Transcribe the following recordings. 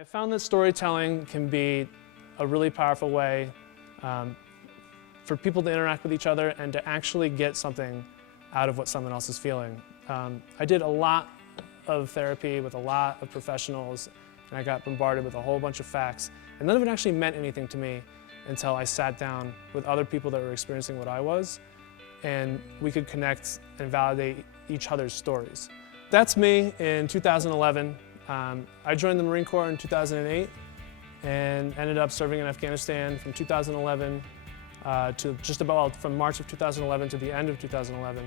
I found that storytelling can be a really powerful way for people to interact with each other and to actually get something out of what someone else is feeling. I did a lot of therapy with a lot of professionals, and I got bombarded with a whole bunch of facts, and none of it actually meant anything to me until I sat down with other people that were experiencing what I was, and we could connect and validate each other's stories. That's me in 2011. I joined the Marine Corps in 2008 and ended up serving in Afghanistan from 2011 to just about from March of 2011 to the end of 2011.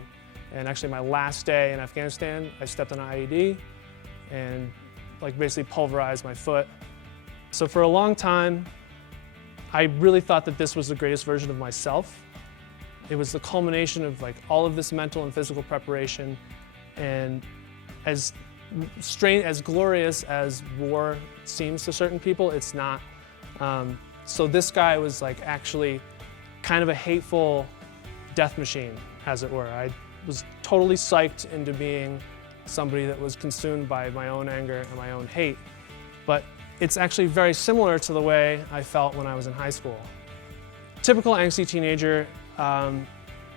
And actually my last day in Afghanistan, I stepped on an IED and basically pulverized my foot. So for a long time, I really thought that this was the greatest version of myself. It was the culmination of all of this mental and physical preparation, and as glorious as war seems to certain people, it's not. So this guy was actually kind of a hateful death machine, as it were. I was totally psyched into being somebody that was consumed by my own anger and my own hate. But it's actually very similar to the way I felt when I was in high school. Typical angsty teenager,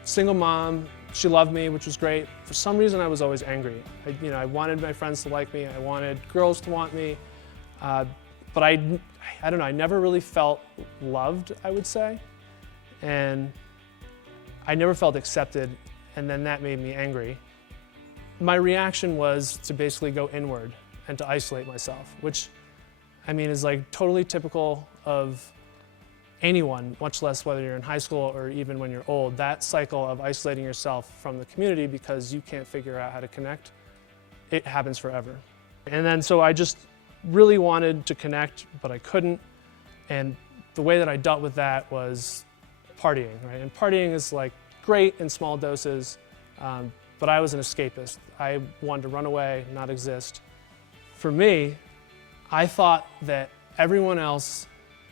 single mom. She loved me, which was great. For some reason, I was always angry. I wanted my friends to like me. I wanted girls to want me. But I don't know, I never really felt loved, I would say. And I never felt accepted, and then that made me angry. My reaction was to basically go inward and to isolate myself, which is totally typical of anyone, much less whether you're in high school or even when you're old. That cycle of isolating yourself from the community because you can't figure out how to connect, it happens forever. And then so I just really wanted to connect, but I couldn't. And the way that I dealt with that was partying, right? And partying is great in small doses, but I was an escapist. I wanted to run away, not exist. For me, I thought that everyone else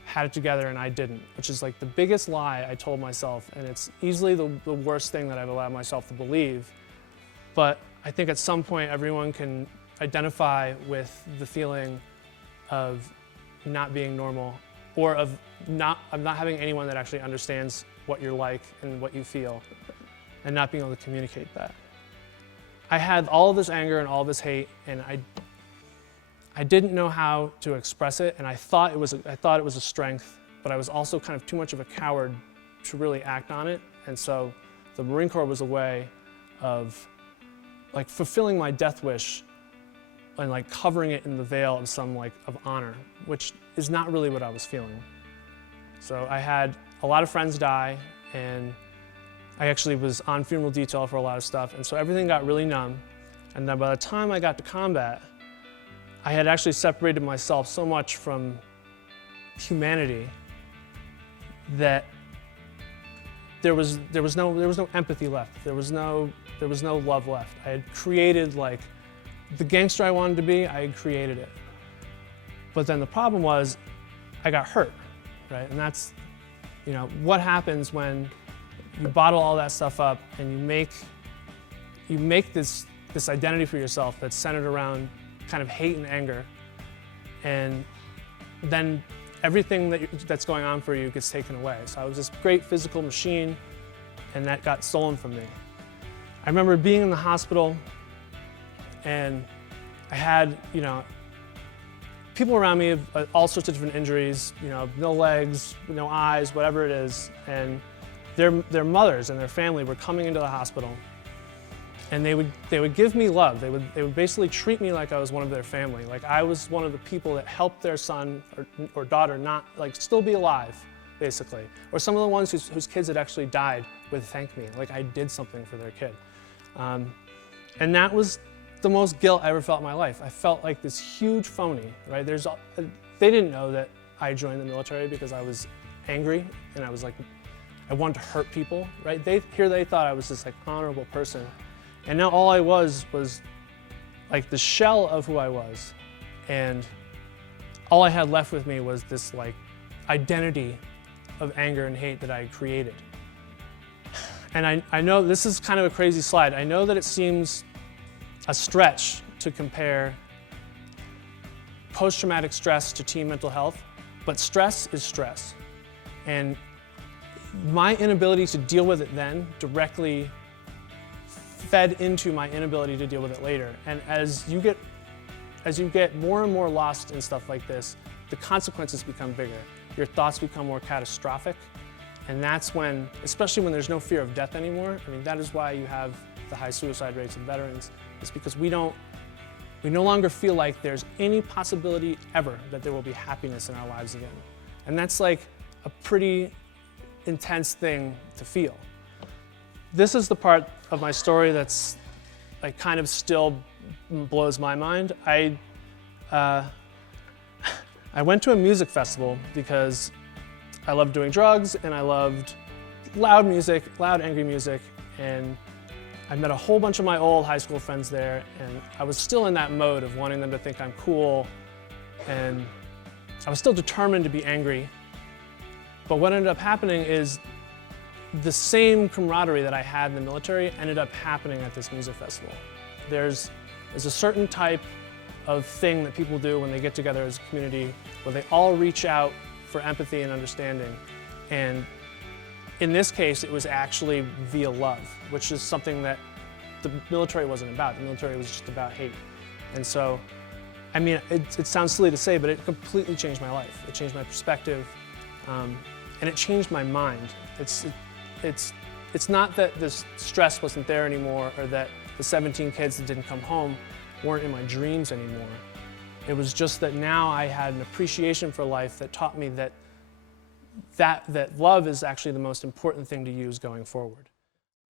had it together and I didn't, which is the biggest lie I told myself, and it's easily the worst thing that I've allowed myself to believe. But I think at some point everyone can identify with the feeling of not being normal, or of not having anyone that actually understands what you're like and what you feel, and not being able to communicate that. I had all of this anger and all of this hate, and I didn't know how to express it, and I thought it was a strength, but I was also kind of too much of a coward to really act on it. And so the Marine Corps was a way of fulfilling my death wish and covering it in the veil of some of honor, which is not really what I was feeling. So I had a lot of friends die, and I actually was on funeral detail for a lot of stuff, and so everything got really numb. And then by the time I got to combat, I had actually separated myself so much from humanity that there was no empathy left. There was no love left. I had created the gangster I wanted to be. I had created it. But then the problem was I got hurt, right? And that's what happens when you bottle all that stuff up and you make this identity for yourself that's centered around kind of hate and anger, and then everything that's going on for you gets taken away. So I was this great physical machine, and that got stolen from me. I remember being in the hospital, and I had people around me have all sorts of different injuries, no legs, no eyes, whatever it is, and their mothers and their family were coming into the hospital. And they would give me love. They would basically treat me like I was one of their family. I was one of the people that helped their son or daughter not still be alive, basically. Or some of the ones whose kids had actually died would thank me, I did something for their kid. And that was the most guilt I ever felt in my life. I felt like this huge phony, right? They didn't know that I joined the military because I was angry and I wanted to hurt people, right? They thought I was this honorable person. And now all I was the shell of who I was. And all I had left with me was this identity of anger and hate that I had created. And I know this is kind of a crazy slide. I know that it seems a stretch to compare post-traumatic stress to teen mental health, but stress is stress. And my inability to deal with it then directly fed into my inability to deal with it later. And as you get more and more lost in stuff like this, the consequences become bigger. Your thoughts become more catastrophic. And that's when, especially when there's no fear of death anymore, I mean, that is why you have the high suicide rates of veterans. It's because we no longer feel like there's any possibility ever that there will be happiness in our lives again. And that's like a pretty intense thing to feel. This is the part of my story that's like kind of still blows my mind. I went to a music festival because I loved doing drugs and I loved loud music, loud angry music, and I met a whole bunch of my old high school friends there, and I was still in that mode of wanting them to think I'm cool, and I was still determined to be angry. But what ended up happening is the same camaraderie that I had in the military ended up happening at this music festival. There's a certain type of thing that people do when they get together as a community where they all reach out for empathy and understanding. And in this case, it was actually via love, which is something that the military wasn't about. The military was just about hate. And so, I mean, it sounds silly to say, but it completely changed my life. It changed my perspective, and it changed my mind. It's not that this stress wasn't there anymore or that the 17 kids that didn't come home weren't in my dreams anymore. It was just that now I had an appreciation for life that taught me that love is actually the most important thing to use going forward.